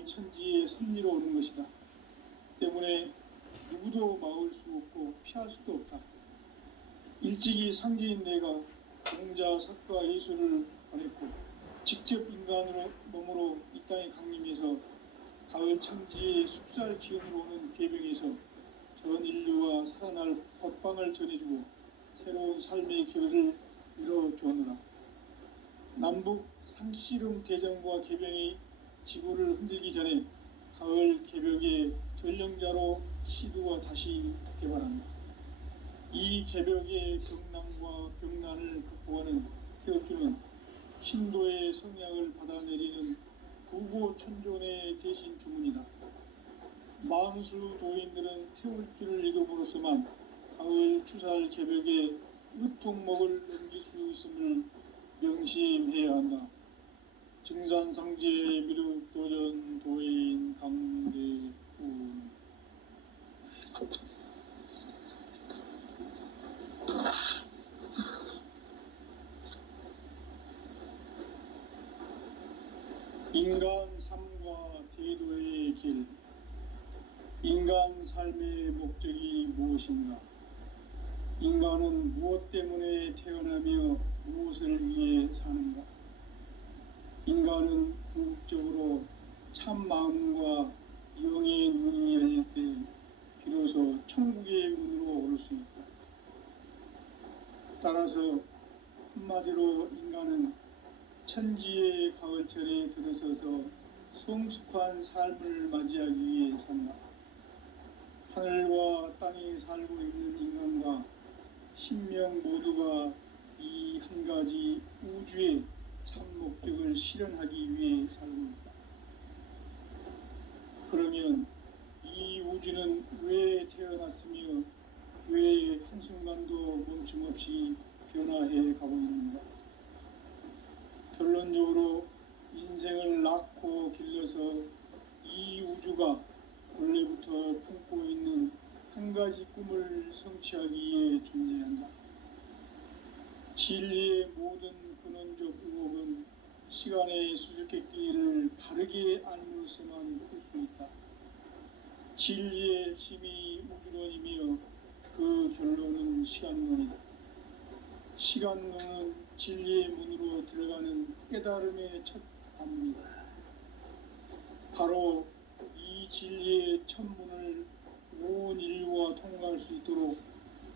가을 천지의 섭리로 오는 것이다. 때문에 누구도 막을 수 없고 피할 수도 없다. 일찍이 상제인 내가 공자, 석가, 예수를 보냈고 직접 인간으로 몸으로 이 땅에 강림해서 가을 천지의 숲살 기운으로 오는 계병에서 전 인류와 살아날 법방을 전해주고 새로운 삶의 결을 이뤄주었노라. 남북 상씨름 대전과 계병이 지구를 흔들기 전에 가을 개벽의 전령자로 시두가 다시 개발한다. 이 개벽의 경난과 병난을 극복하는 태극주는 신도의 성약을 받아내리는 구고천존의 대신 주문이다. 만수 도인들은 태울주를 읽음으로써만 가을 추살 개벽의 으통목을 넘길 수 있음을 명심해야 한다. 증산상제 미륵도전 도인 강대훈. 인간 삶과 대도의 길. 인간 삶의 목적이 무엇인가? 인간은 무엇 때문에 태어나며 무엇을 위해 사는가? 인간은 궁극적으로 참 마음과 영의 눈이 열릴 때 비로소 천국의 문으로 오를 수 있다. 따라서 한마디로 인간은 천지의 가을철에 들어서서 성숙한 삶을 맞이하기 위해 산다. 하늘과 땅에 살고 있는 인간과 신명 모두가 이 한 가지 우주의 참 목적을 실현하기 위해 살고 있다. 그러면 이 우주는 왜 태어났으며 왜 한순간도 멈춤없이 변화해 가고 있는가? 결론적으로 인생을 낳고 길러서 이 우주가 원래부터 품고 있는 한 가지 꿈을 성취하기 위해 존재한다. 진리의 모든 근원적 의혹은 시간의 수수께끼를 바르게 알므로서만 풀 수 있다. 진리의 핵심이 우주론이며 그 결론은 시간론이다. 시간론은 진리의 문으로 들어가는 깨달음의 첫 관문이다. 바로 이 진리의 첫 문을 온 인류가 통과할 수 있도록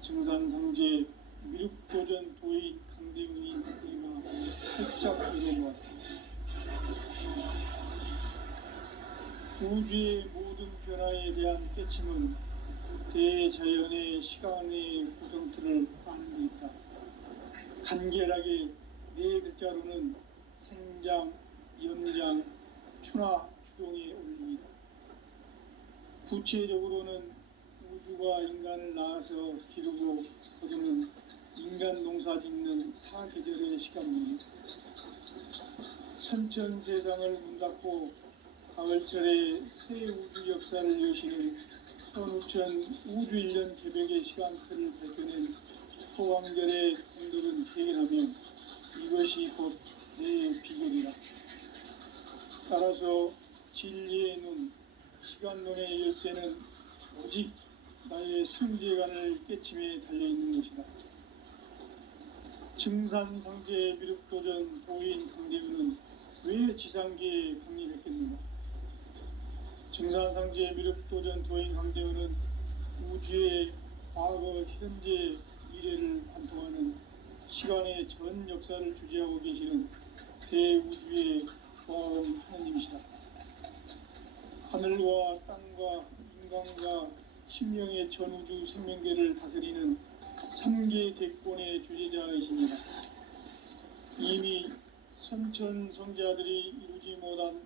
증산상제 미륵도전 도인 강대훈이 내가 살짝 이뤄보았다. 우주의 모든 변화에 대한 깨침은 대자연의 시간의 구성틀을 아는 데 있다. 간결하게 네 글자로는 생장, 연장, 추나 추동의 원리이다. 구체적으로는 우주가 인간을 낳아서 기르고 거두는 인간 농사 짓는 사계절의 시간문이다. 선천 세상을 문닫고 가을철에 새 우주 역사를 여시는 선우천 우주 1년 개벽의 시간틀을 밝혀낸 소왕결의 공덕은 대견하며 이것이 곧 내 비결이라. 따라서 진리의 눈, 시간론의 열쇠는 오직 나의 상제관을 깨침에 달려있는 것이다. 증산상제 미륵도전 도인 강대훈은 왜 지상계에 강림했겠는가? 증산상제 미륵도전 도인 강대훈은 우주의 과거, 현재, 미래를 관통하는 시간의 전 역사를 주재하고 계시는 대우주의 조화음 하나님이시다. 하늘과 땅과 인간과 심령의 전우주 생명계를 다스리는 3계 대권의 주재자이십니다. 이미 선천성자들이 이루지 못한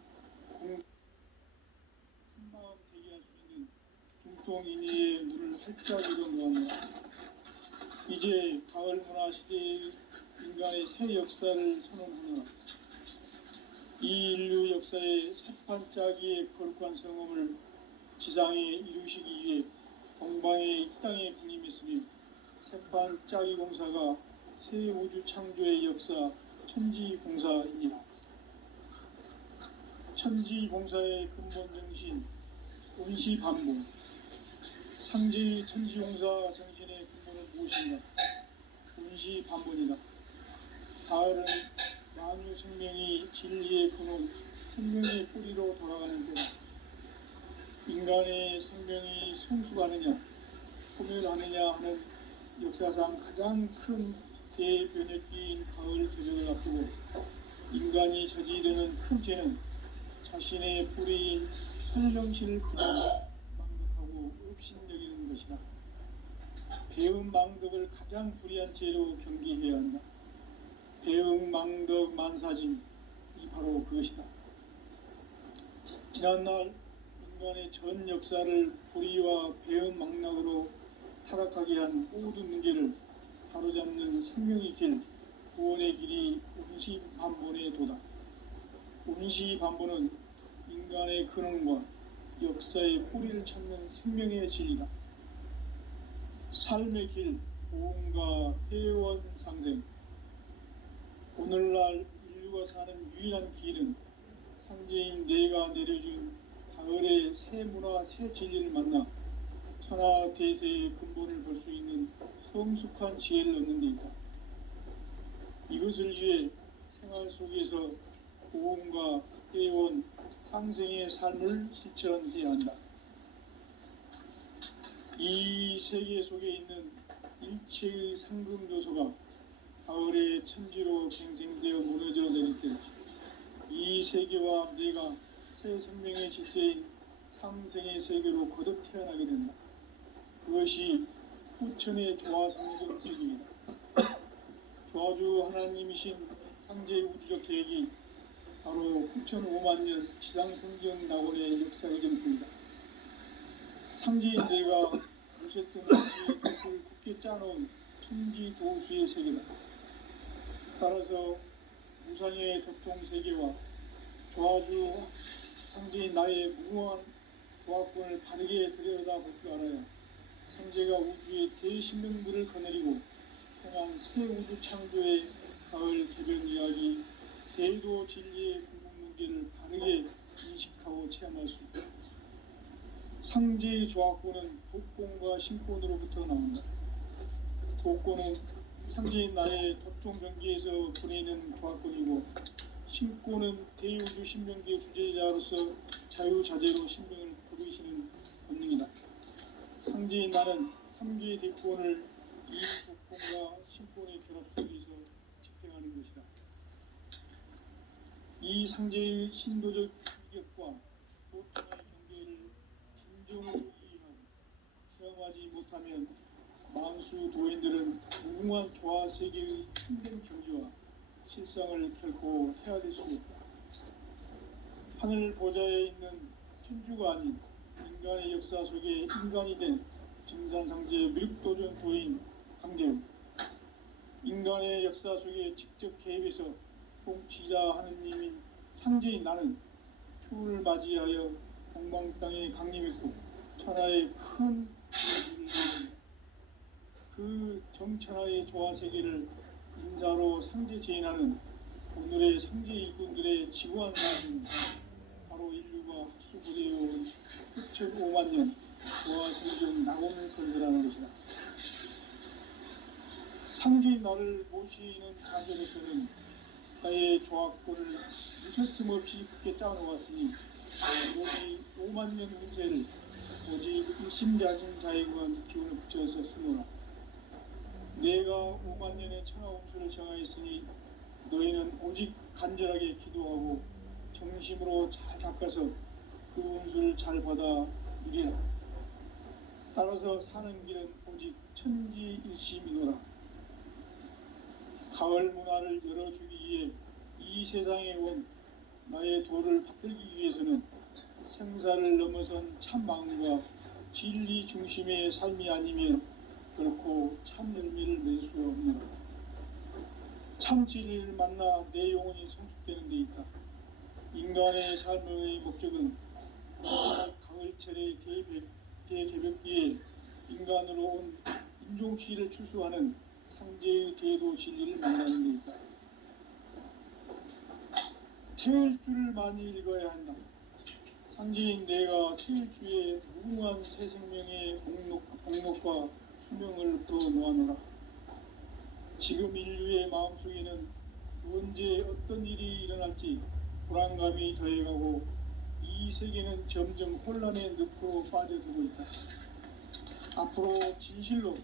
한마음 대기할 수 있는 중통인의의 문을 활짝 열어놓았노라. 이제 가을 문화 시대의 인간의 새 역사를 선언하노라. 이 인류 역사의 새판짜기의 거룩한 성험을 지상에 이루시기 위해 동방의 이 땅에 강림했으며 새판짜기 공사가 새 우주 창조의 역사 천지공사이니라. 천지공사의 근본 정신 운시반복. 상제의 천지공사 정신의 근본은 무엇인가? 운시반복이다. 가을은 만유 생명이 진리의 근원, 생명의 뿌리로 돌아가는 때다. 인간의 생명이 성숙하느냐 소멸하느냐 하는 역사상 가장 큰 대변혁기인 가을 개벽을 앞두고 인간이 저지르는 큰 죄는 자신의 뿌리인 천정신을 부정망덕하고 업신여기는 것이다. 배은망덕을 가장 불의한 죄로 경계해야 한다. 배은망덕 만사짐이 바로 그것이다. 지난날 인간의 전 역사를 불의와 배은망락으로 타락하게 한 모든 문제를 바로잡는 생명의 길, 구원의 길이 운시반본의 도다. 운시반본은 인간의 근원과 역사의 뿌리를 찾는 생명의 진리다. 삶의 길, 보험과 회원 상생. 오늘날 인류가 사는 유일한 길은 상제인 내가 내려준 가을의 새 문화, 새 진리를 만나 천하 대세의 근본을 볼 수 있는 성숙한 지혜를 얻는 데 있다. 이것을 위해 생활 속에서 보험과 회원, 상생의 삶을 실천해야 한다. 이 세계 속에 있는 일체의 상금 요소가 가을의 천지로 갱생되어 무너져 내릴 때 이 세계와 내가 새 생명의 질서인 상생의 세계로 거듭 태어나게 된다. 그것이 후천의 조화성경 세계이다. 조화주 하나님이신 상제의 우주적 계획이 바로 후천 5만 년 지상성경 낙원의 역사의 전부이다. 상제인 내가 무쇠등 없이 덕을 굳게 짜놓은 천지도수의 세계다. 따라서 무상의 도통 세계와 조화주 상제인 나의 무궁한 조화권을 바르게 들여다볼 줄 알아야 상제가 우주의 대신명들을 거느리고 행한 새 우주 창조의 가을 개변 이야기, 대도 진리의 궁극 문제를 바르게 인식하고 체험할 수 있다. 상제의 조화권은 복권과 신권으로부터 나온다. 복권은 상제인 나의 도통 경계에서 보내는 조화권이고, 신권은 대우주 신명기의 주제자로서 자유자재로 신명을 부르시는 본능이다. 상제인 나는 3개의 대권을 이 복권과 신권의 결합 속에서 집행하는 것이다. 이 상제의 신도적 인격과 도통의 경계를 진정으로 이해하고 체험하지 못하면 만수 도인들은 무궁한 조화 세계의 참된 경지와 실상을 결코 헤아릴 수 없다. 하늘 보좌에 있는 천주가 아닌 인간의 역사 속에 인간이 된 증산상제의 미륵도전 도인 강재우, 인간의 역사 속에 직접 개입해서 통치자 하느님인 상제인 나는 추운을 맞이하여 동방 땅에 강림했고 천하의 큰 그 정천하의 조화 세계를 인사로 상제 제인하는 오늘의 상제 일꾼들의 지구한 사진, 바로 인류가 학수부대해온 흑천 5만 년 조화 성경 낙원을 건설하는 것이다. 상제인 나를 모시는 자세로서는 나의 조화권을 무쇠틈 없이 굳게 짜놓았으니 오직 5만 년 운세를 오직 일심자진 자에게만 기운을 붙여서 쓰노라. 내가 5만 년의 천하 운수를 정하였으니 너희는 오직 간절하게 기도하고 정심으로 잘 닦아서 그 운수를 잘 받아 누리라. 따라서 사는 길은 오직 천지일심이노라. 가을 문화를 열어주기 위해 이 세상에 온 나의 도를 받들기 위해서는 생사를 넘어선 참 마음과 진리 중심의 삶이 아니면 결코 참 열매를 맺을 수 없느라. 참 진리를 만나 내 영혼이 성숙되는 데 있다. 인간의 삶의 목적은 가을철의 대개벽기에 인간으로 온 인종시를 추수하는 상제의 대도 진리를 만나는 데 있다. 태을 주를 많이 읽어야 한다. 상제인 내가 태을 주에 무궁한 새 생명의 목록과 수명을 풀어 놓아노라. 지금 인류의 마음속에는 언제 어떤 일이 일어날지 불안감이 더해가고 이 세계는 점점 혼란의 늪으로 빠져들고 있다. 앞으로 진실로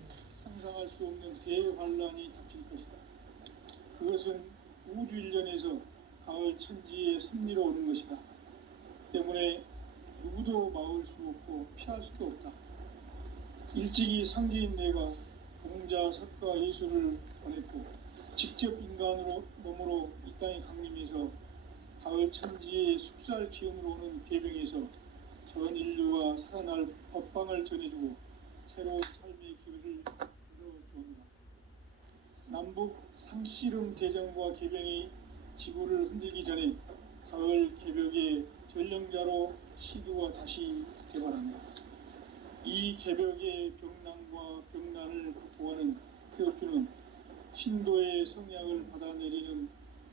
상상할 수 없는 대환란이 닥칠 것이다. 그것은 우주 일련에서 가을 천지의 섭리로 오는 것이다. 때문에 누구도 막을 수 없고 피할 수도 없다. 일찍이 상제인 내가 공자, 석가, 예수를 보냈고 직접 인간으로 몸으로 이 땅에 강림해서 가을 천지의 숲살 기운으로 오는 계병에서 전 인류가 살아날 법방을 전해주고 새로운 삶의 길을 열어주었다. 남북 상씨름 대전과 계병이 지구를 흔들기 전에 가을 개벽의 전령자로 시두가 다시 개발한다. 이 개벽의 병난과 병난을 극복하는 태엽주는 신도의 성약을 받아내리는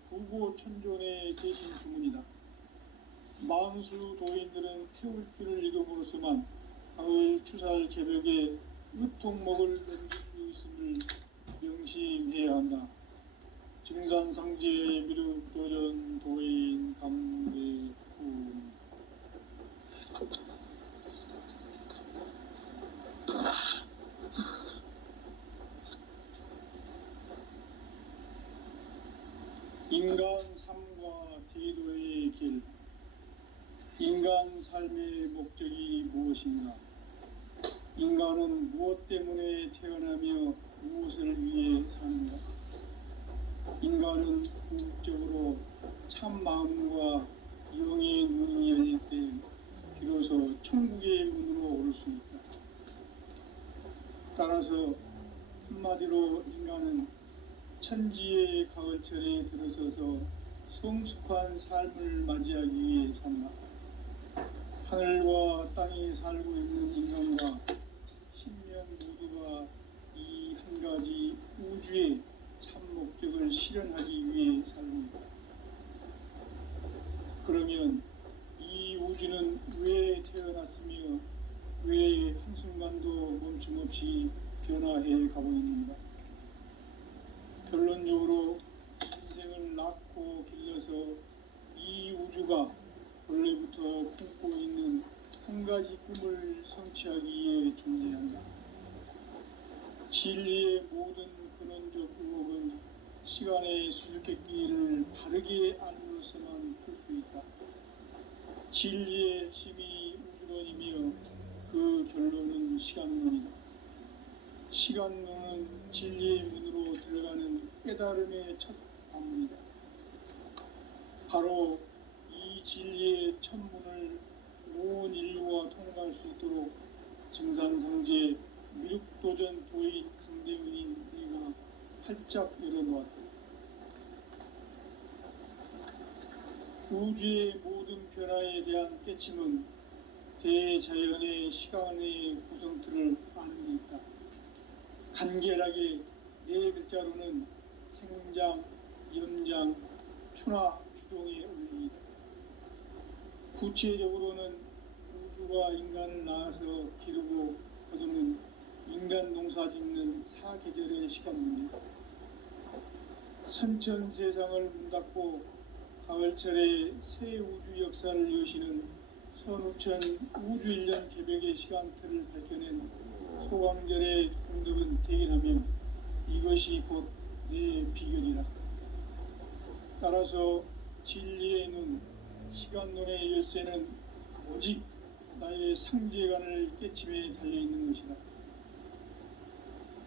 부고천존의 대신 주문이다. 만수 도인들은 태울주를 읽음으로써만 가을 추살 개벽의 으통목을 넘길 수 있음을 명심해야 한다. 증산상제 미륵도전 도인 감대구. 인간 삶과 제도의 길. 인간 삶의 목적이 무엇인가? 인간은 무엇 때문에 태어나며 무엇을 위해 사는가? 인간은 궁극적으로 참 마음과 영의 눈이 열릴 때 비로소 천국의 문으로 오를 수 있다. 따라서 한마디로 인간은 천지의 가을철에 들어서서 성숙한 삶을 맞이하기 위해 산다. 하늘과 땅에 살고 있는 인간과 신명 모두가 이 한 가지 우주의 참 목적을 실현하기 위해 살고 있다. 그러면 이 우주는 왜 태어났으며 왜 한순간도 멈춤없이 변화해 가고 있는가? 결론적으로 인생을 낳고 길러서 이 우주가 원래부터 품고 있는 한 가지 꿈을 성취하기 위해 존재한다. 진리의 모든 근원적 의혹은 시간의 수수께끼를 바르게 알므로서만 풀 수 있다. 진리의 핵심이 우주론이며 그 결론은 시간론이다. 시간론은 진리의 문으로 들어가는 깨달음의 첫 관문이다. 바로 이 진리의 첫 문을 온 인류가 통과할 수 있도록 증산상제 미륵도전 도인 강대훈인 내가 활짝 열어놓았다. 우주의 모든 변화에 대한 깨침은 대자연의 시간의 구성틀을 아는 데 있다. 간결하게 네 글자로는 생장, 염장, 추나 주동의 원리이다. 구체적으로는 우주가 인간을 낳아서 기르고 거두는 인간 농사 짓는 사계절의 시간 문제. 선천 세상을 문닫고 가을철에 새 우주 역사를 여시는 선우천 우주일년 개벽의 시간틀을 밝혀낸 소강절의 공덕은 대인하며 이것이 곧 내 비결이라. 따라서 진리의 눈, 시간론의 열쇠는 오직 나의 상제관을 깨침에 달려있는 것이다.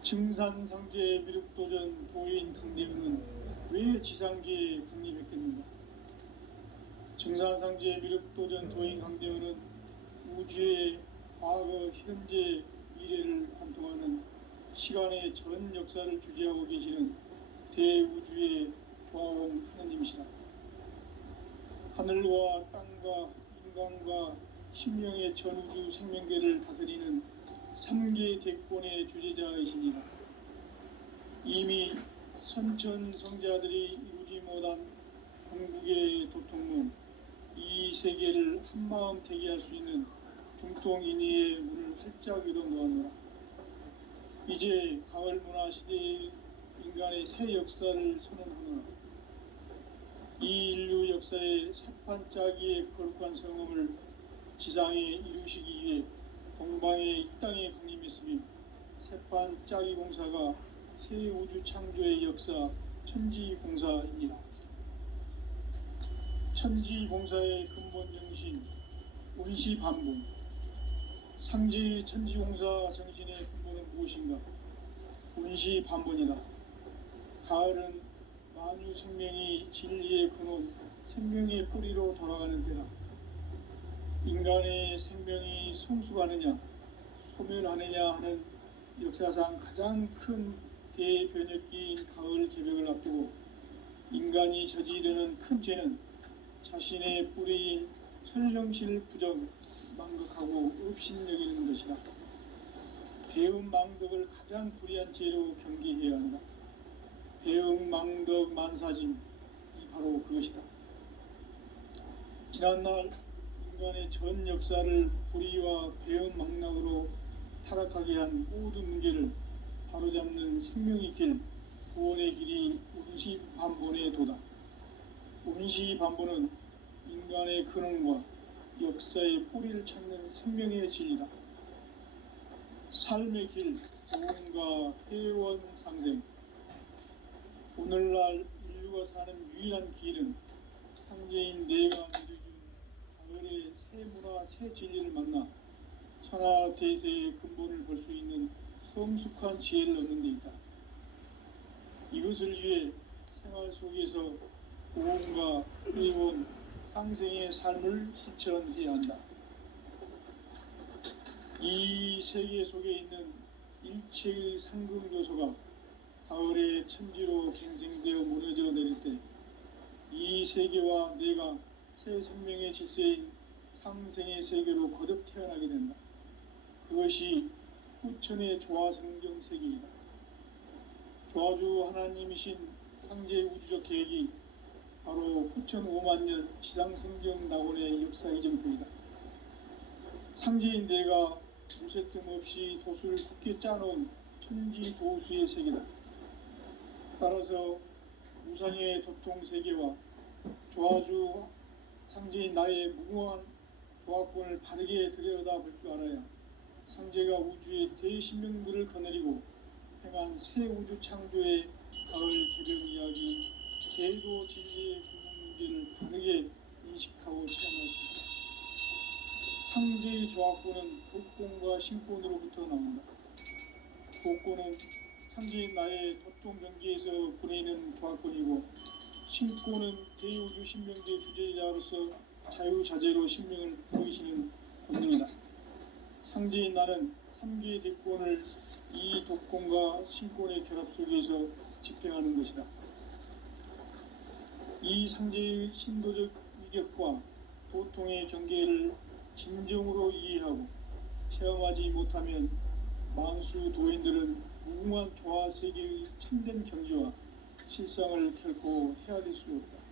증산상제 미륵도전 도인 강대훈은 왜 지상계에 국립했겠는가? 증산상제 미륵도전 도인 강대훈은 우주의 과거, 현재, 미래를 관통하는 시간의 전 역사를 주재하고 계시는 대우주의 조화원 하느님이시다. 하늘과 땅과 인간과 심령의 전우주 생명계를 다스리는 3계 대권의 주재자이시니라. 이미 선천 성자들이 이루지 못한 동국의 도통문, 이 세계를 한마음 되게 할 수 있는 중통인의의 문을 활짝 열어 놓았노라. 이제 가을 문화 시대의 인간의 새 역사를 선언하노라. 이 인류 역사의 새판짜기의 거룩한 성음을 지상에 이루시기 위해 동방의 이 땅에 강림했으며 새판짜기 공사가 새 우주 창조의 역사 천지공사입니다. 천지공사의 근본 정신 운시반복. 상제의 천지공사 정신의 근본은 무엇인가? 운시반복이다. 가을은 만유 생명이 진리의 근원, 생명의 뿌리로 돌아가는 때다. 인간의 생명이 성숙하느냐, 소멸하느냐 하는 역사상 가장 큰 대변혁기인 가을 개벽을 앞두고 인간이 저지르는 큰 죄는 자신의 뿌리인 설령실 부정, 망극하고 업신여기는 것이다. 배음 망덕을 가장 불의한 죄로 경계해야 한다. 배음 망덕 만사짐이 바로 그것이다. 지난날 인간의 전 역사를 불의와 배음 망락으로 타락하게 한 모든 문제를 바로잡는 생명의 길, 구원의 길이 운시반본의 도다. 운시반본은 인간의 근원과 역사의 뿌리를 찾는 생명의 진리다. 삶의 길, 보험과 회원 상생. 오늘날 인류가 사는 유일한 길은 상제인 내가 내려준 가을의 새 문화, 새 진리를 만나 천하 대세의 근본을 볼 수 있는 성숙한 지혜를 얻는 데 있다. 이것을 위해 생활 속에서 보험과 회원, 상생의 삶을 실천해야 한다. 이 세계 속에 있는 일체의 상금 요소가 가을의 천지로 갱생되어 무너져 내릴 때 이 세계와 내가 새 생명의 질서인 상생의 세계로 거듭 태어나게 된다. 그것이 후천의 조화성경 세계이다. 조화주 하나님이신 상제 우주적 계획이 바로 후천 5만년 지상성경 낙원의 역사 이정표이다. 상제인 내가 무쇠 틈 없이 도수를 굳게 짜놓은 천지 도수의 세계다. 따라서 우상의 도통 세계와 조화주 상제인 나의 무궁한 조화권을 바르게 들여다볼 줄 알아야 상제가 우주의 대신명들을 거느리고 행한 새 우주 창조의 가을 개벽 이야기, 계도 진리의 근본 문제를 바르게 인식하고 체험할 수 있다. 상제의 조화권은 독권과 신권으로부터 나온다. 독권은 상제인 나의 도통 경계에서 보내는 조화권이고, 신권은 대우주 신명계 주제자로서 자유자재로 신명을 보이시는 권능이다. 상제인 나는 3개의 대권을 이 독권과 신권의 결합 속에서 집행하는 것이다. 이 상제의 신도적 위격과 도통의 경계를 진정으로 이해하고 체험하지 못하면 만수 도인들은 무궁한 조화 세계의 참된 경지와 실상을 결코 헤아릴 수 없다.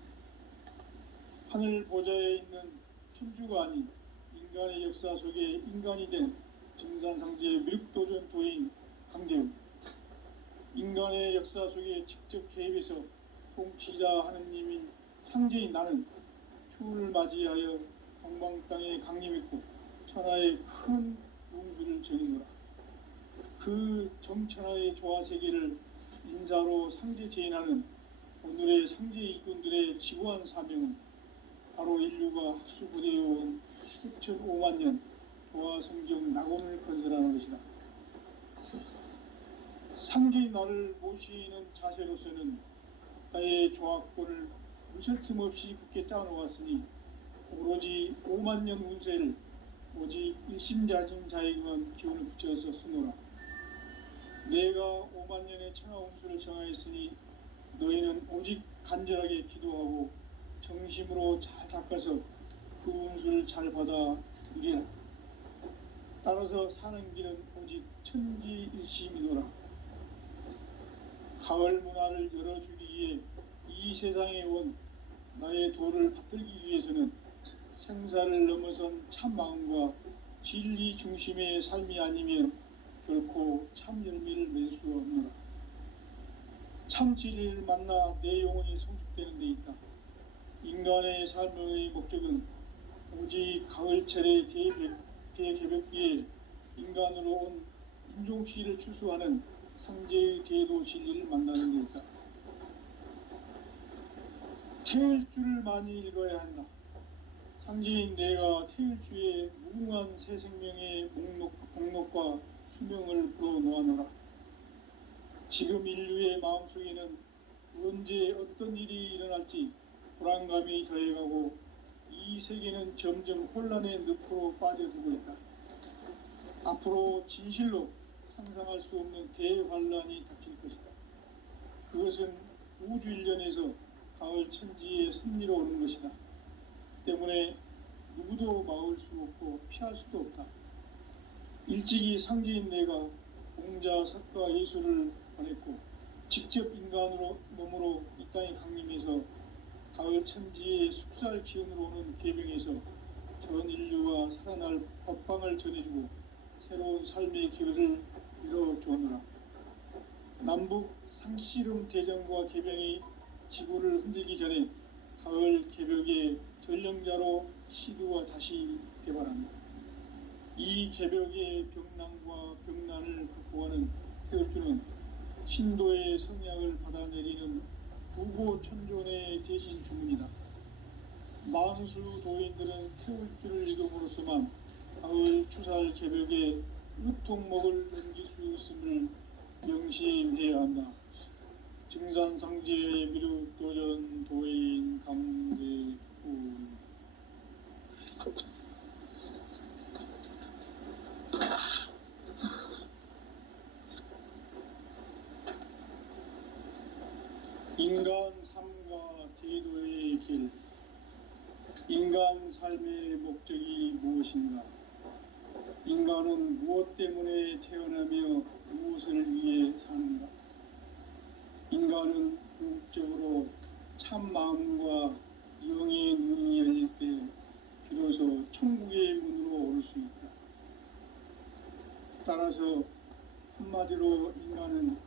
하늘 보좌에 있는 천주가 아닌 인간의 역사 속에 인간이 된 증산상제의 밀도전 도인 강대우, 인간의 역사 속에 직접 개입해서 통치자 하느님인 상제인 나는 추운을 맞이하여 동방 땅에 강림했고 천하의 큰 운수를 정해노라. 그 정천하의 조화세계를 인사로 상제 제인하는 오늘의 상제 일꾼들의 지구한 사명은 바로 인류가 학수부대해온 수천 5만년 조화성경 낙원을 건설하는 것이다. 상제인 나를 모시는 자세로서는 나의 조화권을 무쇠 틈 없이 굳게 짜놓았으니 오로지 5만년 운세를 오직 일심자진 자에게만 기운을 붙여서 쓰노라. 내가 5만년의 천하 운수를 정하였으니 너희는 오직 간절하게 기도하고 정심으로 잘 닦아서 그 운수를 잘 받아 누리라. 따라서 사는 길은 오직 천지일심이노라. 가을 문화를 열어주기 위해 이 세상에 온 나의 도를 받들기 위해서는 생사를 넘어선 참 마음과 진리 중심의 삶이 아니면 결코 참 열매를 맺을 수 없노라. 참 진리를 만나 내 영혼이 성숙되는 데 있다. 인간의 삶의 목적은 오직 가을철의 대개벽기에 인간으로 온 인종시를 추수하는 상제의 대도 진리를 만나는 데 있다. 태을 줄을 많이 읽어야 한다. 상제인 내가 태을 주에 무궁한 새 생명의 목록과 수명을 불어놓아노라. 지금 인류의 마음속에는 언제 어떤 일이 일어날지 불안감이 더해가고 이 세계는 점점 혼란의 늪으로 빠져들고 있다. 앞으로 진실로 상상할 수 없는 대환란이 닥칠 것이다. 그것은 우주 일련에서 가을 천지의 섭리로 오는 것이다. 때문에 누구도 막을 수 없고 피할 수도 없다. 일찍이 상제인 내가 공자, 석가, 예수를 보냈고 직접 인간으로 몸으로 이 땅에 강림해서 가을 천지의 숲살 기운으로 오는 계병에서 전 인류가 살아날 법방을 전해주고 새로운 삶의 기회를 이뤄주었노라. 남북 상씨름 대전과 계병이 지구를 흔들기 전에 가을 개벽의 전령자로 시두가 다시 개발한다. 이 개벽의 병난과 병난을 극복하는 태을주는 신도의 성약을 받아내리는 구고천존의 대신 주문이다. 만수 도인들은 태울주를 읽음으로써만 가을 추살 개벽의 으통목을 넘길 수 있음을 명심해야 한다. 증산상제의 미륵도전 도인 강대훈. 인간 삶과 대도의 길. 인간 삶의 목적이 무엇인가? 인간은 무엇 때문에 태어나며 무엇을 위해 사는가? 인간은 궁극적으로 참 마음과 영의 눈이 열릴 때 비로소 천국의 문으로 오를 수 있다. 따라서 한마디로 인간은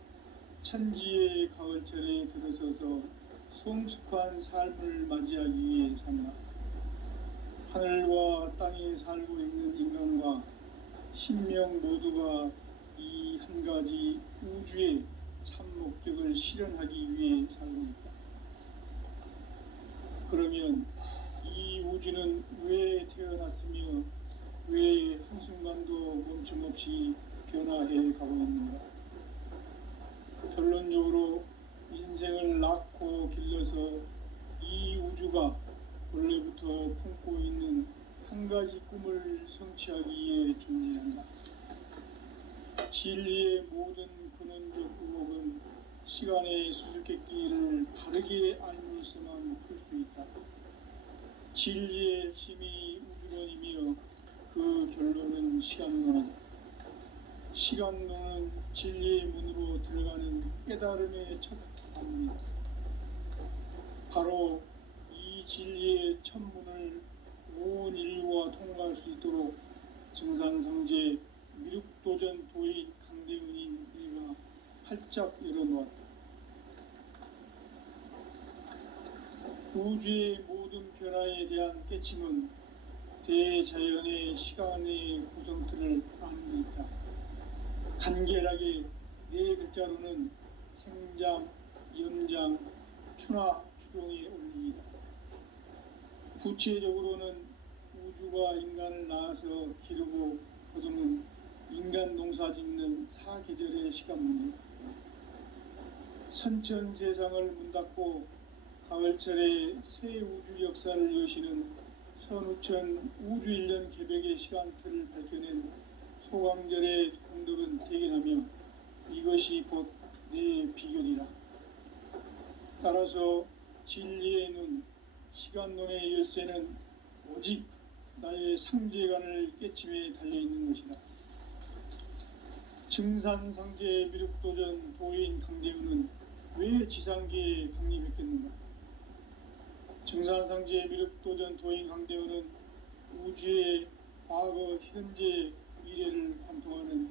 천지의 가을철에 들어서서 성숙한 삶을 맞이하기 위해 산다. 하늘과 땅에 살고 있는 인간과 신명 모두가 이 한 가지 우주의 참 목적을 실현하기 위해 살고 있다. 그러면 이 우주는 왜 태어났으며 왜 한순간도 멈춤없이 변화해 가고 있는가? 결론적으로 인생을 낳고 길러서 이 우주가 원래부터 품고 있는 한 가지 꿈을 성취하기 위해 존재한다. 진리의 모든 근원적 의혹은 시간의 수수께끼를 바르게 알면서만 풀 수 있다. 진리의 핵심이 우주론이며 그 결론은 시간론이다. 시간론은 진리의 문으로 들어가는 깨달음의 첫 방문이다. 바로 이 진리의 첫 문을 온 인류가 통과할 수 있도록 증산상제 미륵도전 도인 강대훈인 내가 활짝 열어놓았다. 우주의 모든 변화에 대한 깨침은 대자연의 시간의 구성틀을 아는 데 있다. 간결하게 네 글자로는 생장, 연장, 추나 추동의 원리이다. 구체적으로는 우주가 인간을 낳아서 기르고 거두는 인간 농사 짓는 사계절의 시간 문제. 선천 세상을 문 닫고 가을철에 새 우주 역사를 여시는 선우천 우주 일년 개벽의 시간틀을 밝혀낸 소강절의 공덕은 대견하며 이것이 곧 내 비결이라. 따라서 진리의 눈, 시간론의 열쇠는 오직 나의 상제관을 깨침에 달려있는 것이다. 증산상제 미륵도전 도인 강대훈은 왜 지상계에 강림했겠는가? 증산상제 미륵도전 도인 강대원은 우주의 과거, 현재, 미래를 관통하는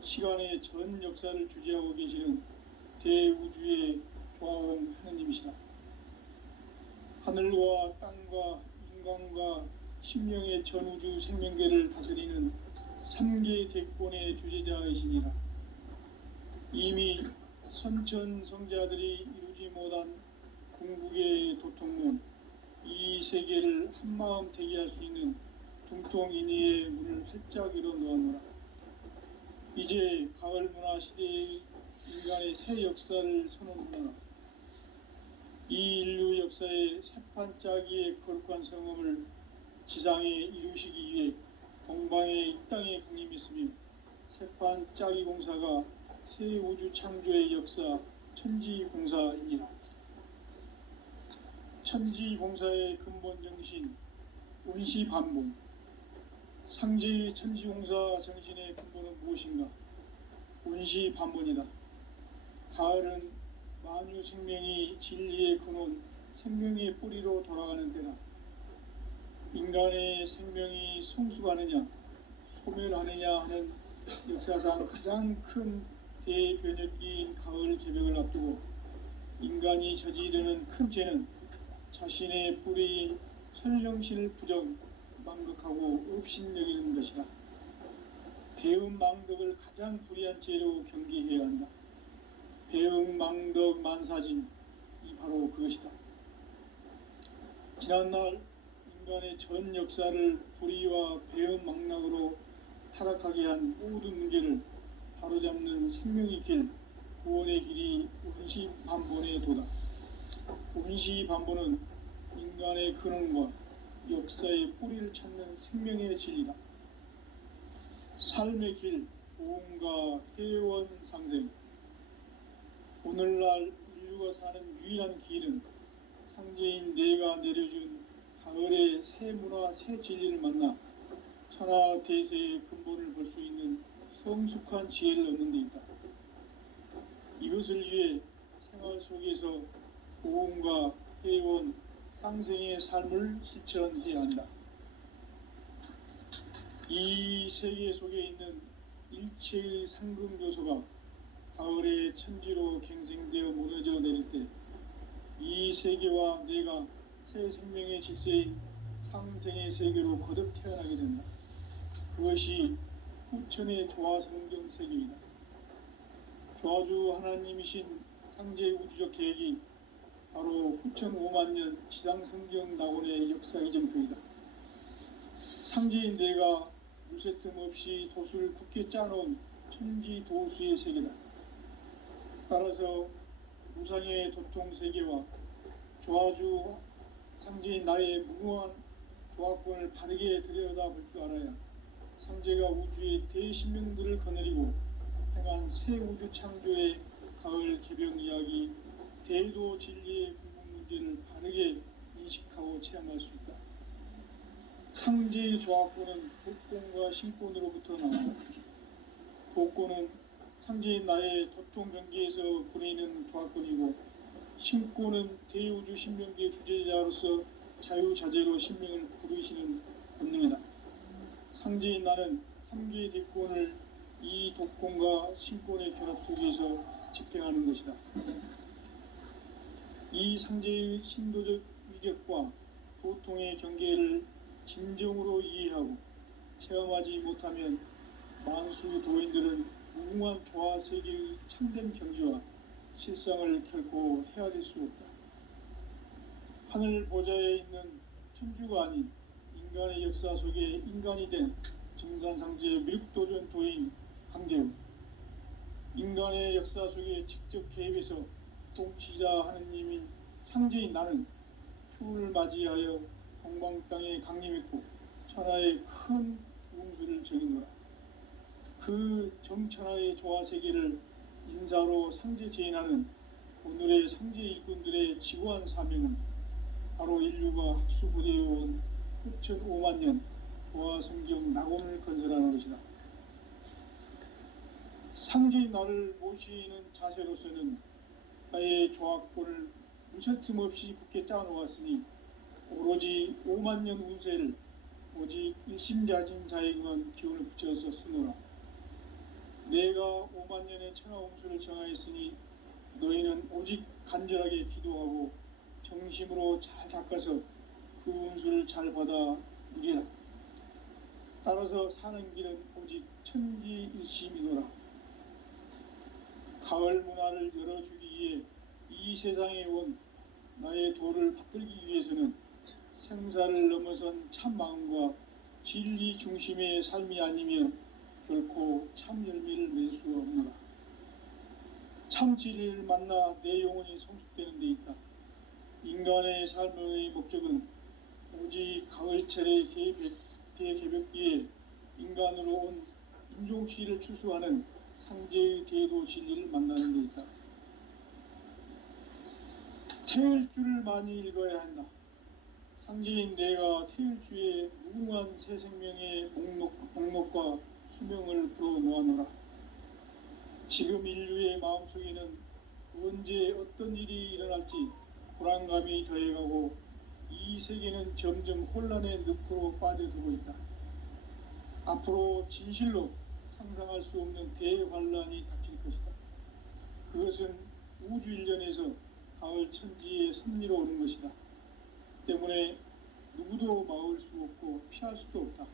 시간의 전 역사를 주재하고 계시는 대우주의 조화원 하느님이시다. 하늘과 땅과 인간과 신명의 전우주 생명계를 다스리는 3개 대권의 주재자이시니라. 이미 선천성자들이 이루지 못한 궁극의 도통문, 이 세계를 한마음 되게 할 수 있는 중통인의의 문을 활짝 열어 놓아노라. 이제 가을 문화 시대의 인간의 새 역사를 선언하노라. 이 인류 역사의 새판짜기의 거룩한 성음을 지상에 이루시기 위해 동방의 이 땅에 강림했으며 새판짜기 공사가 새 우주 창조의 역사 천지공사이니라. 천지공사의 근본 정신 운시반복. 상제의 천지공사 정신의 근본은 무엇인가? 운시반복이다. 가을은 만유 생명이 진리의 근원, 생명의 뿌리로 돌아가는 때다. 인간의 생명이 성숙하느냐, 소멸하느냐 하는 역사상 가장 큰 대변혁기인 가을 개벽을 앞두고 인간이 저지르는 큰 죄는 자신의 뿌리인 설령신을 부정, 망극하고 업신여기는 것이다. 배은망덕을 가장 불의한 죄로 경계해야 한다. 배은망덕 만사진이 바로 그것이다. 지난날 인간의 전 역사를 불의와 배은망락으로 타락하게 한 모든 문제를 바로잡는 생명의 길, 구원의 길이 운시반본의 도다. 운시반본은 인간의 근원과 역사의 뿌리를 찾는 생명의 진리다. 삶의 길, 보험과 회원 상생. 오늘날 인류가 사는 유일한 길은 상제인 내가 내려준 가을의 새 문화, 새 진리를 만나 천하 대세의 근본을 볼 수 있는 성숙한 지혜를 얻는 데 있다. 이것을 위해 생활 속에서 보험과 회원, 상생의 삶을 실천해야 한다. 이 세계 속에 있는 일체의 상금 요소가 가을의 천지로 갱생되어 무너져 내릴 때 이 세계와 내가 새 생명의 질서인 상생의 세계로 거듭 태어나게 된다. 그것이 후천의 조화성경 세계이다. 조화주 하나님이신 상제의 우주적 계획이 바로 후천 5만년 지상성경 낙원의 역사 이정표이다. 상제인 내가 물새 틈 없이 도수를 굳게 짜놓은 천지도수의 세계다. 따라서 무상의 도통세계와 조화주 상제인 나의 무궁한 조화권을 바르게 들여다볼 줄 알아야 상제가 우주의 대신명들을 거느리고 행한 새 우주 창조의 가을 개병 이야기, 대도 진리의 궁극 문제를 바르게 인식하고 체험할 수 있다. 상제의 조화권은 복권과 신권으로부터 나온다. 복권은 상제인 나의 도통 경계에서 부리는 조화권이고, 신권은 대우주 신명계 주제자로서 자유자재로 신명을 부르시는 본능이다. 상제인 나는 3개의 대권을 이 독권과 신권의 결합 속에서 집행하는 것이다. 이 상제의 신도적 위격과 도통의 경계를 진정으로 이해하고 체험하지 못하면 만수 도인들은 무궁한 조화 세계의 참된 경지와 실상을 결코 헤아릴 수 없다. 하늘 보좌에 있는 천주가 아닌 인간의 역사 속에 인간이 된 증산상제 미륵도전 도인 강대우, 인간의 역사 속에 직접 개입해서 통치자 하느님인 상제인 나는 추을 맞이하여 동방 땅에 강림했고 천하의 큰 우웅수를 정의노라. 그 정천하의 조화세계를 인사로 상제 제인하는 오늘의 상제 일꾼들의 지구한 사명은 바로 인류가 학수부대해온 후천 5만년 조화성경 낙원을 건설하는 것이다. 상제인 나를 모시는 자세로서는 나의 조화권을 무설틈 없이 굳게 짜놓았으니 오로지 5만 년 운세를 오직 일심자진 자에게만 기운을 붙여서 쓰노라. 내가 5만 년의 천하홍수를 정하였으니 너희는 오직 간절하게 기도하고 정심으로 잘 닦아서 그 운수를 잘 받아 누리라. 따라서 사는 길은 오직 천지일심이노라. 가을 문화를 열어주기 위해 이 세상에 온 나의 도를 받들기 위해서는 생사를 넘어선 참 마음과 진리 중심의 삶이 아니면 결코 참 열매를 맺을 수 없노라. 참 진리를 만나 내 영혼이 성숙되는 데 있다. 인간의 삶의 목적은 오직 가을철의 대개벽기에 인간으로 온 인종시를 추수하는 상제의 대도 진리를 만나는 데 있다. 태일주를 많이 읽어야 한다. 상제인 내가 태일주의 무궁한 새 생명의 목록과 수명을 풀어놓아노라. 지금 인류의 마음속에는 언제 어떤 일이 일어날지 불안감이 더해가고 이 세계는 점점 혼란의 늪으로 빠져들고 있다. 앞으로 진실로 상상할 수 없는 대환란이 닥칠 것이다. 그것은 우주 일련에서 가을 천지의 섭리로 오는 것이다. 때문에 누구도 막을 수 없고 피할 수도 없다.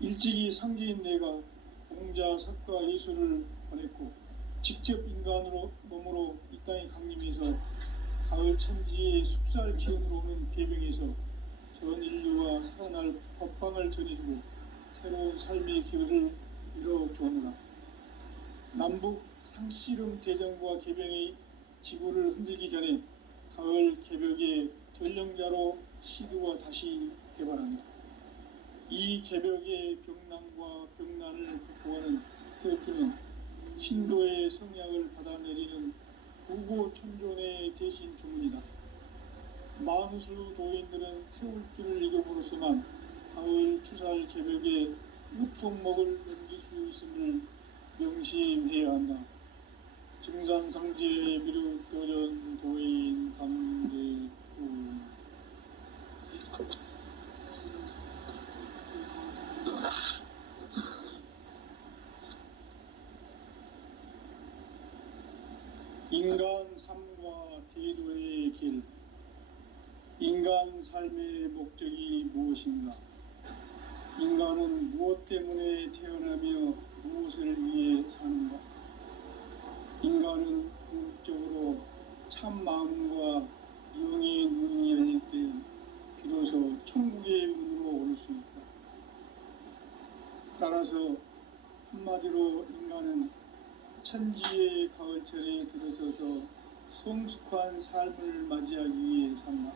일찍이 상제인 내가 공자, 석가, 예수를 보냈고 직접 인간으로 몸으로 이 땅에 강림해서 가을 천지의 숲살 기운으로 오는 계명에서 전 인류와 살아날 법방을 전해주고 새로운 삶의 기회를 이뤄주었노라. 남북 상씨름 대전과 개병이 지구를 흔들기 전에 가을 개벽의 전령자로 시두가 다시 개발합니다. 이 개벽의 병난과 병난을 극복하는 태울주는 신도의 성약을 받아내리는 부고천존의 대신 주문이다. 만수 도인들은 태울주를 읽음으로써만 가을 추살 개벽의 유통목을 넘길 수 있음을 명심해야 한다. 증산상제 미륵도전 도인 강제도 인간 삶과 대도의 길. 인간 삶의 목적이 무엇인가? 인간은 무엇 때문에 태어나며 무엇을 위해 사는가? 인간은 궁극적으로 참 마음과 영의 눈이 열릴 때 비로소 천국의 문으로 오를 수 있다. 따라서 한마디로 인간은 천지의 가을철에 들어서서 성숙한 삶을 맞이하기 위해 산다.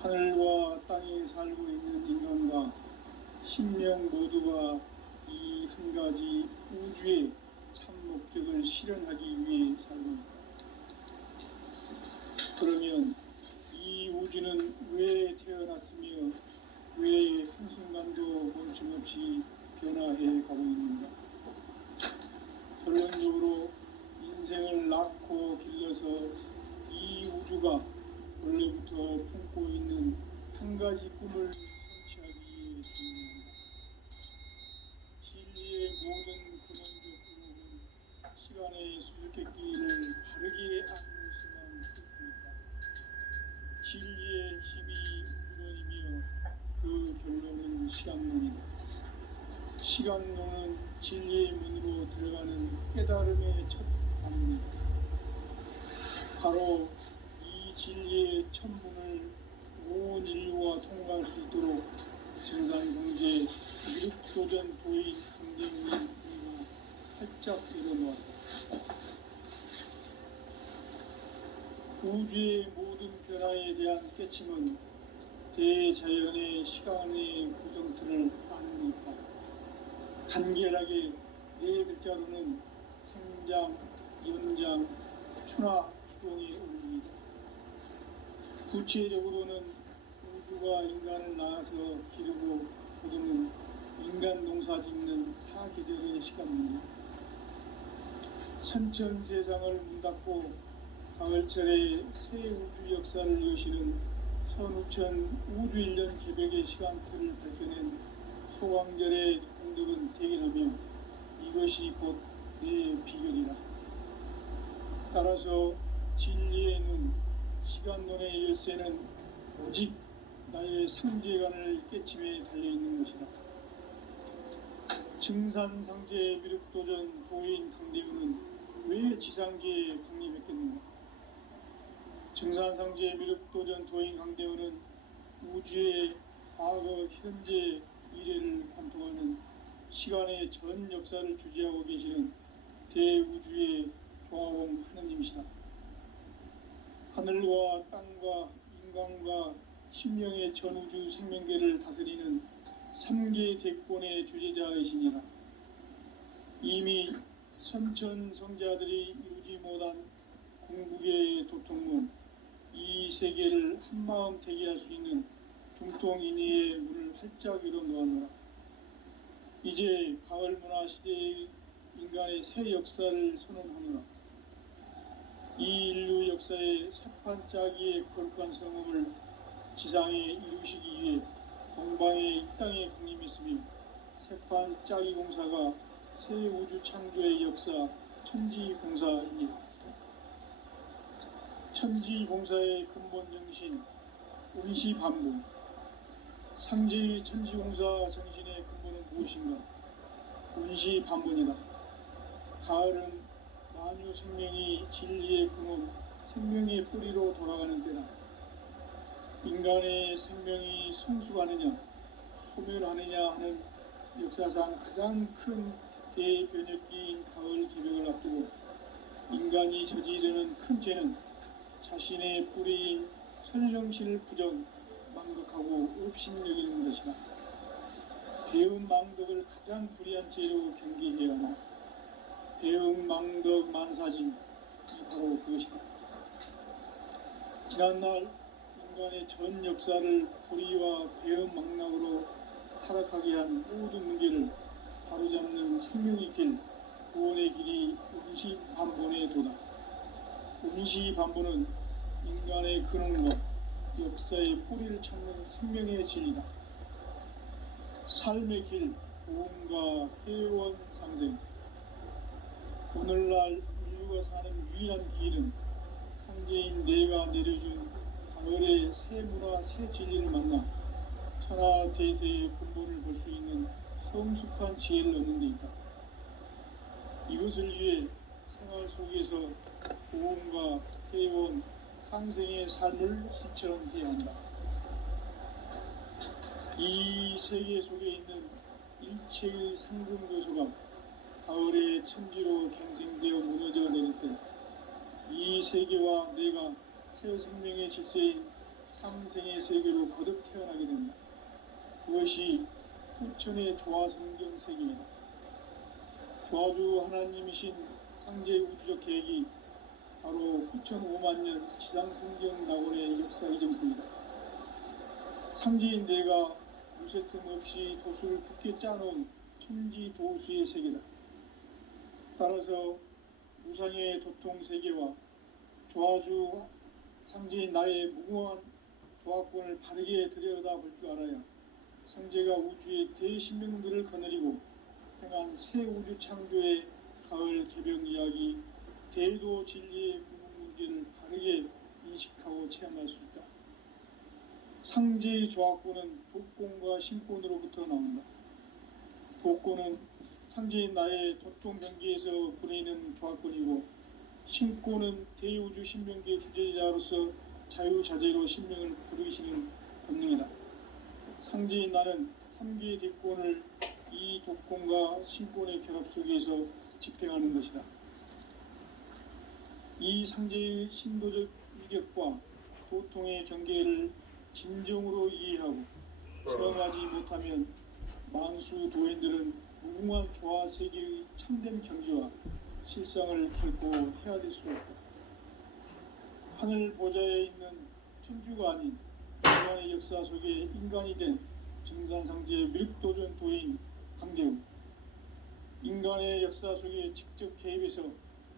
하늘과 땅에 살고 있는 인간과 신명 모두가 이 한 가지 우주의 참 목적을 실현하기 위해 살고 있다. 그러면 이 우주는 왜 태어났으며 왜 한순간도 멈춤없이 변화해 가고 있는가? 결론적으로 인생을 낳고 길러서 이 우주가 원래부터 품고 있는 한 가지 꿈을 성취하기 위해 존재한다. 진리의 모든 근원적 의목은 시간의 수수께끼를 바르게 안을 수만 있다. 진리의 힘이 우주론이며 그 결론은 시간론이다. 시간론은 진리의 문으로 들어가는 깨달음의 첫 방문이다. 바로 이 진리의 첫 문을 온 인류와 통과할 수 있도록 증산성제 미륵도전 도인 강제문이 그리고 활짝 열어놓았다. 우주의 모든 변화에 대한 깨침은 대자연의 시간의 구성틀을 아는 있다. 간결하게 네 글자로는 생장, 연장, 추나 추동의 원리이다. 구체적으로는 우주가 인간을 낳아서 기르고 거두는 인간 농사 짓는 사계절의 시간입니다. 선천 세상을 문 닫고 가을철에 새 우주 역사를 여시는 선우천 우주일년 개벽의 시간표를 밝혀낸 소광절의 공덕은 대견하며 이것이 곧 내 비결이라. 따라서 진리의 눈, 시간론의 열쇠는 오직 나의 상제관을 깨침에 달려있는 것이다. 증산상제 미륵도전 도인 강대우는 왜 지상계에 강림했겠는가? 증산상제 미륵도전 도인 강대우는 우주의 과거, 현재, 미래를 관통하는 시간의 전 역사를 주재하고 계시는 대우주의 조화공 하느님이시다. 하늘과 땅과 인간과 신명의 전우주 생명계를 다스리는 3계 대권의 주재자이시니라. 이미 선천성자들이 이루지 못한 궁극의 도통문, 이 세계를 한마음 되게 할 수 있는 중통인의의 문을 활짝 열어 놓았노라. 이제 가을문화 시대의 인간의 새 역사를 선언하노라. 이 인류 역사의 새판짜기의 거룩한 성음을 지상에 이루시기 위해 동방의 이 땅에 강림했으며 새판짜기 공사가 새 우주 창조의 역사 천지공사입니다. 천지공사의 근본 정신 운시반복. 상제의 천지공사 정신의 근본은 무엇인가? 운시반복이다. 가을은 만유 생명이 진리의 근원, 생명의 뿌리로 돌아가는 때다. 인간의 생명이 성숙하느냐, 소멸하느냐 하는 역사상 가장 큰 대변혁기인 가을 개벽을 앞두고 인간이 저지르는 큰 죄는 자신의 뿌리인 선령신을 부정, 망덕하고 업신여기는 것이다. 배운 망덕을 가장 불의한 죄로 경계해야 하나. 배응 망덕 만사짐이 바로 그것이다. 지난날 인간의 전 역사를 불의와 배응 망락으로 타락하게 한 모든 문제를 바로잡는 생명의 길, 구원의 길이 운시반본의 도다. 운시반본은 인간의 근원과 역사의 뿌리를 찾는 생명의 진리다. 삶의 길, 보험과 회원 상생. 오늘날 인류가 사는 유일한 길은 상제인 내가 내려준 가을의 새 문화, 새 진리를 만나 천하 대세의 근본을 볼 수 있는 성숙한 지혜를 얻는 데 있다. 이것을 위해 생활 속에서 보험과 회원, 상생의 삶을 실천해야 한다. 이 세계 속에 있는 일체의 상금교수가 가을의 천지로 갱생되어 무너져 내릴 때 이 세계와 내가 새 생명의 질서인 상생의 세계로 거듭 태어나게 된다. 그것이 후천의 조화성경 세계이다. 조화주 하나님이신 상제 우주적 계획이 바로 후천 5만년 지상성경 낙원의 역사 이전부이다. 상제인 내가 무쇠틈 없이 도수를 굳게 짜놓은 천지 도수의 세계다. 따라서 무상의 도통 세계와 조화주 상제인 나의 무궁한 조화권을 바르게 들여다볼 줄 알아야 상제가 우주의 대신명들을 거느리고 행한 새 우주 창조의 가을 개벽 이야기, 대도 진리의 궁극 문제를 바르게 인식하고 체험할 수 있다. 상제의 조화권은 도권과 신권으로부터 나온다. 도권은 상제인 나의 도통 경계에서 보내는 조화권이고, 신권은 대우주 신명계 주제자로서 자유자재로 신명을 부르시는 본능이다. 상제인 나는 3개의 대권을 이 도권과 신권의 결합 속에서 집행하는 것이다. 이 상제의 신도적 위격과 도통의 경계를 진정으로 이해하고 체험하지 못하면 만수 도인들은 무궁한 조화 세계의 참된 경지와 실상을 결코 헤아릴 수 없다. 하늘 보좌에 있는 천주가 아닌 인간의 역사 속에 인간이 된 증산상제 미륵도전 도인 강대우. 인간의 역사 속에 직접 개입해서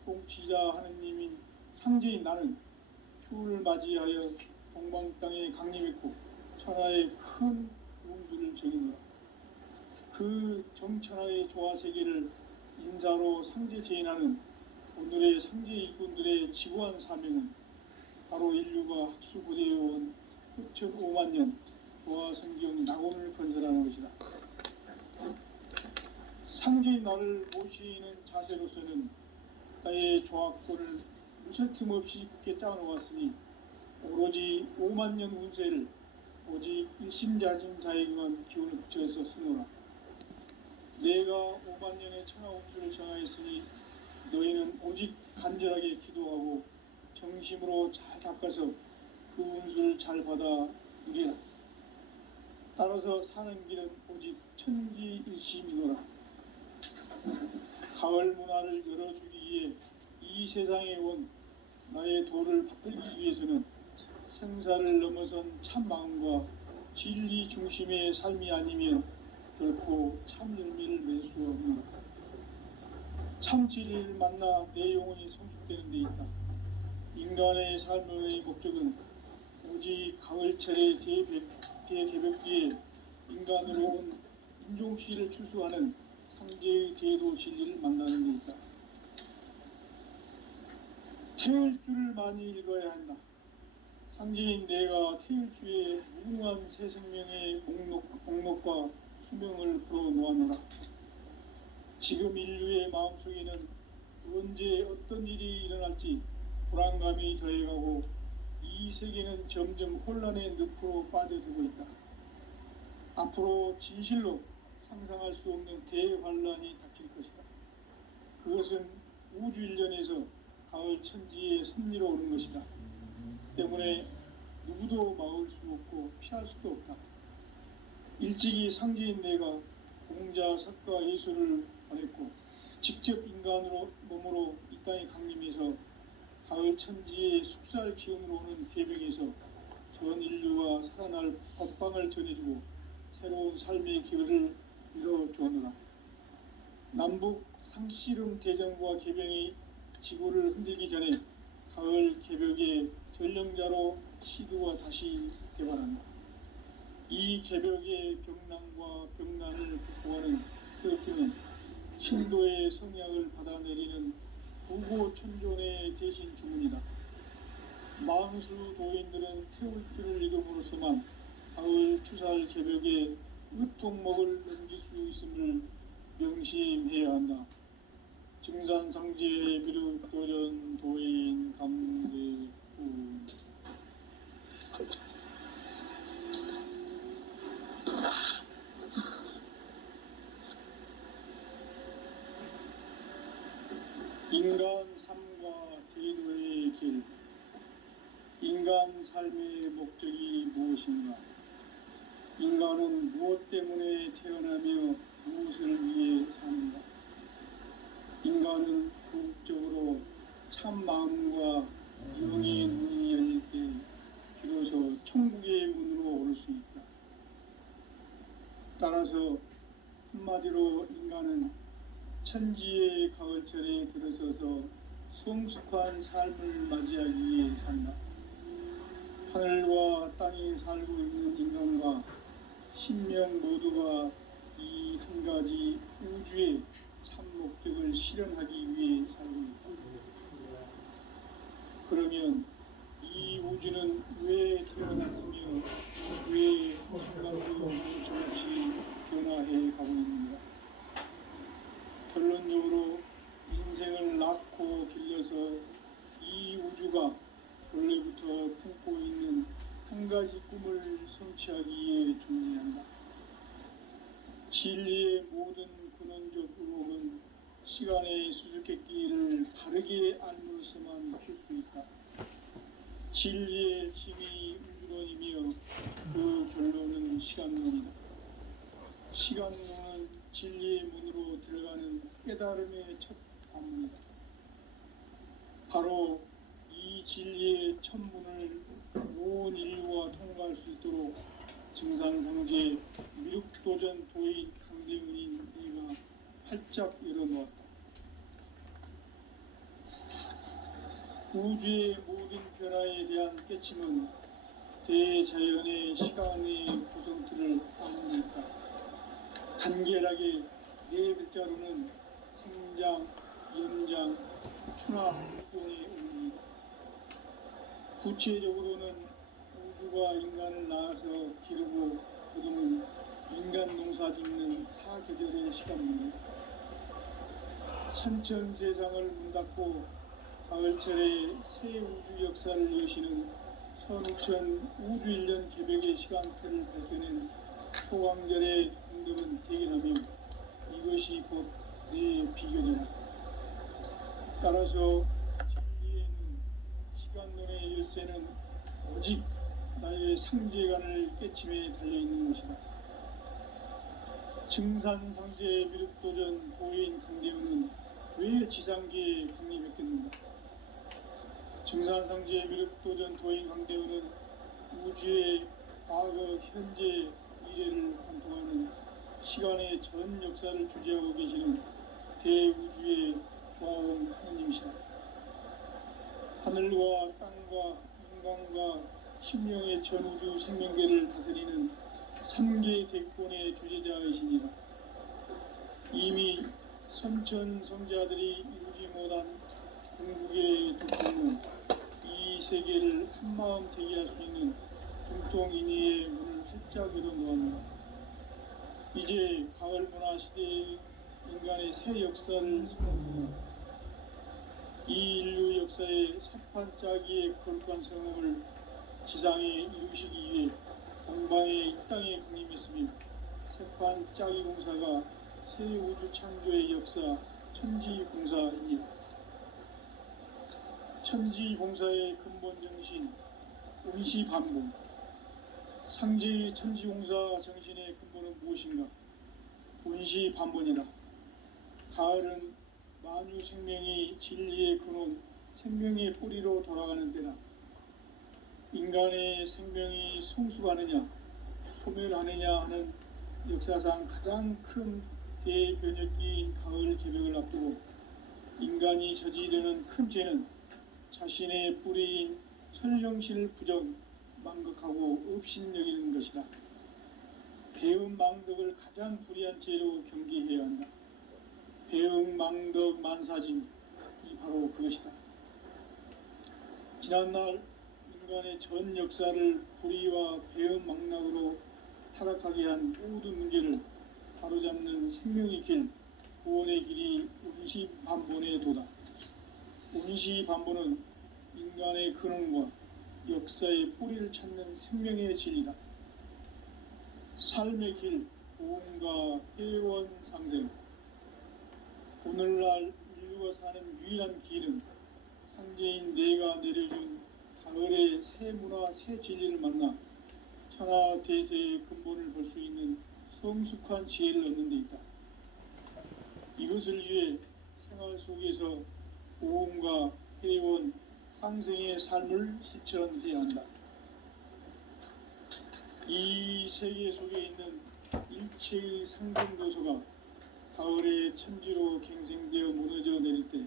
통치자 하느님인 상제인 나는 추후를 맞이하여 동방 땅에 강림했고 천하의 큰 운수를 정의노라. 그 정천하의 조화 세계를 인사로 상제 제인하는 오늘의 상제 일꾼들의 지고한 사명은 바로 인류가 학수고대해온 흑천 5만 년 조화 성경 낙원을 건설하는 것이다. 상제의 나를 모시는 자세로서는 나의 조화권을 무설틈 없이 굳게 짜놓았으니 오로지 5만 년 운세를 오직 일심자진 자에게만 기운을 붙여서 쓰노라. 내가 5만 년의 천하 운수를 정하였으니 너희는 오직 간절하게 기도하고 정심으로 잘 닦아서 그 운수를 잘 받아 누리라. 따라서 사는 길은 오직 천지일심이노라. 가을 문화를 열어주기 위해 이 세상에 온 나의 도를 받들기 위해서는 생사를 넘어선 참 마음과 진리 중심의 삶이 아니면 결코 참 열매를 맺을 수 없노라. 참 진리를 만나 내 영혼이 성숙되는 데 있다. 인간의 삶의 목적은 오직 가을철의 대개벽기에 인간으로 온 인종씨를 추수하는 상제의 대도 진리를 만나는 데 있다. 태을주를 많이 읽어야 한다. 상제인 내가 태을주의 무궁한 새 생명의 목록과 수명을 풀어놓아노라. 지금 인류의 마음속에는 언제 어떤 일이 일어날지 불안감이 더해가고 이 세계는 점점 혼란의 늪으로 빠져들고 있다. 앞으로 진실로 상상할 수 없는 대환란이 닥칠 것이다. 그것은 우주 일련에서 가을 천지의 섭리로 오는 것이다. 때문에 누구도 막을 수 없고 피할 수도 없다. 일찍이 상제인 내가 공자, 석가, 예수를 보냈고 직접 인간으로 몸으로 이 땅에 강림해서 가을 천지의 숙살 기운으로 오는 계명에서 전 인류가 살아날 법방을 전해주고 새로운 삶의 기회를 이뤄주었노라. 남북 상씨름 대전과 계병이 지구를 흔들기 전에 가을 개벽의 전령자로 시두가 다시 개발한다. 이 개벽의 병난과 병난을 극복하는 태극기는 신도의 성약을 받아내리는 부고천존의 대신 주문이다. 만수 도인들은 태울주를 이름으로서만 가을 추살 개벽의 으통목을 넘길 수 있음을 명심해야 한다. 증산상제 비륵도전 도인 감대구. 인간 삶과 제도의 길. 인간 삶의 목적이 무엇인가? 인간은 무엇 때문에 태어나며 무엇을 위해 사는가? 인간은 궁극적으로 참 마음과 영의 문이 열릴 때 비로소 천국의 문으로 오를 수 있다. 따라서 한마디로 인간은 천지의 가을철에 들어서서 성숙한 삶을 맞이하기 위해 산다. 하늘과 땅에 살고 있는 인간과 신명 모두가 이 한 가지 우주의 참 목적을 실현하기 위해 살고 있다. 그러면 이 우주는 왜 태어났으며 왜 순간도 멈춤없이 변화해 가고 있는가? 결론적으로 인생을 낳고 길러서 이 우주가 원래부터 품고 있는 한 가지 꿈을 성취하기 위해 존재한다. 진리의 모든 근원적 의혹은 시간의 수수께끼를 바르게 알므로서만 풀 수 있다. 진리의 힘이 우주론이며 그 결론은 시간론이다. 시간론은 진리의 문으로 들어가는 깨달음의 첫 관문이다. 바로 이 진리의 첫 문을 온 인류가 통과할 수 있도록 증산상제 미륵도전 도인 강대문인 네가 활짝 열어놓았다. 우주의 모든 변화에 대한 깨침은 대자연의 시간의 구성틀을 아닙니까? 간결하게 네 글자로는 생장, 연장, 추나 추동의 의미이다. 구체적으로는 우주가 인간을 낳아서 기르고 거두는 인간 농사 짓는 사계절의 시간입니다. 선천 세상을 문 닫고 가을철에 새 우주 역사를 여시는 선우천 우주일년 개벽의 시간틀을 밝혀낸 소강절의 공덕은 대견하며 이것이 곧 내 비결이라. 따라서 진리에는 시간론의 열쇠는 오직 나의 상제관을 깨침에 달려있는 것이다. 증산상제 미륵도전 도인 강대우는 왜 지상계에 강림했겠는가? 증산상제 미륵도전 도인 강대우는 우주의 과거, 현재, 미래를 관통하는 시간의 전 역사를 주재하고 계시는 대우주의 조화원 하느님이시다. 하늘과 땅과 인간과 심령의 전우주 생명계를 다스리는 삼계 대권의 주제자이시니라. 이미 선천성자들이 이루지 못한 궁극의 도통은 이 세계를 한마음 대기할 수 있는 중통인의의 문을 활짝 열어놓았노라. 이제 가을 문화 시대의 인간의 새 역사를 선언하노라. 이 인류 역사의 새판 짜기의 거룩한 성험을 지상에 이루시기 위해 동방의 이 땅에 강림했으며 새판 짜기 공사가 새 우주 창조의 역사 천지공사입니다. 천지공사의 근본 정신 운시반복. 상제의 천지공사 정신의 근본은 무엇인가? 운시반복이다. 가을은 만유 생명이 진리의 근원, 생명의 뿌리로 돌아가는 때다. 인간의 생명이 성숙하느냐, 소멸하느냐 하는 역사상 가장 큰 대변혁기인 가을 개벽을 앞두고 인간이 저지르는 큰 죄는 자신의 뿌리인 설령실 부정, 망극하고 업신여기는 것이다. 배음 망덕을 가장 불의한 죄로 경계해야 한다. 배음 망덕 만사짐이 바로 그것이다. 지난날 인간의 전 역사를 불의와 배음 망락으로 타락하게 한 모든 문제를 바로잡는 생명의 길, 구원의 길이 운시반본의 도다. 운시반본은 인간의 근원과 역사의 뿌리를 찾는 생명의 진리다. 삶의 길, 보험과 회원 상생. 오늘날 인류가 사는 유일한 길은 상제인 내가 내려준 가을의 새 문화, 새 진리를 만나 천하 대세의 근본을 볼 수 있는 성숙한 지혜를 얻는 데 있다. 이것을 위해 생활 속에서 보험과 회원, 상생의 삶을 실천해야 한다. 이 세계 속에 있는 일체의 상징도서가 가을의 천지로 갱생되어 무너져 내릴 때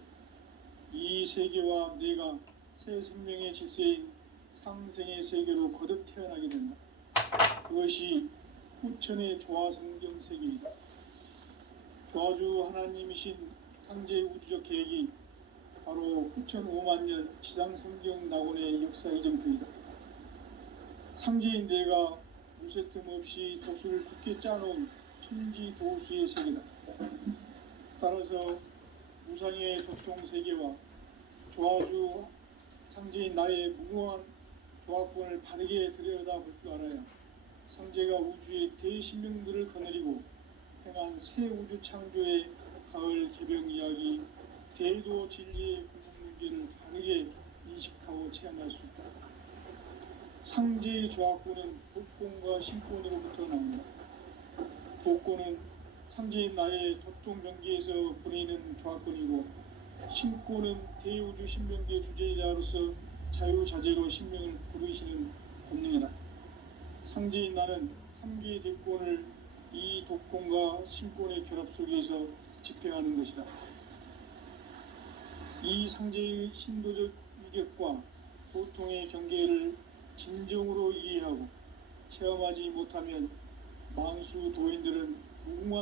이 세계와 내가 새 생명의 질서인 상생의 세계로 거듭 태어나게 된다. 그것이 후천의 조화성경 세계이다. 조화주 하나님이신 상제의 우주적 계획이 바로 후천 5만년 지상성경 낙원의 역사 이정표이다. 상제인 내가 무쇠틈 없이 도수를 굳게 짜놓은 천지 도수의 세계다. 따라서 무상의 도통 세계와 조화주 상제인 나의 무궁한 조화권을 바르게 들여다볼 줄 알아야 상제가 우주의 대신명들을 거느리고 행한 새 우주 창조의 가을 개벽 이야기, 대도 진리의 궁극 문제를 바르게 인식하고 체험할 수 있다. 상제의 조화권은 독권과 신권으로부터 나온다. 독권은 상제인 나의 도통병기에서 보내는 조화권이고, 신권은 대우주 신명계 주제자로서 자유자재로 신명을 부르시는 본능이다. 상제인 나는 3개의 대권을 이 독권과 신권의 결합 속에서 집행하는 것이다. 이 상제의 신도적 위격과 보통의 경계를 진정으로 이해하고 체험하지 못하면 망수 도인들은 무궁한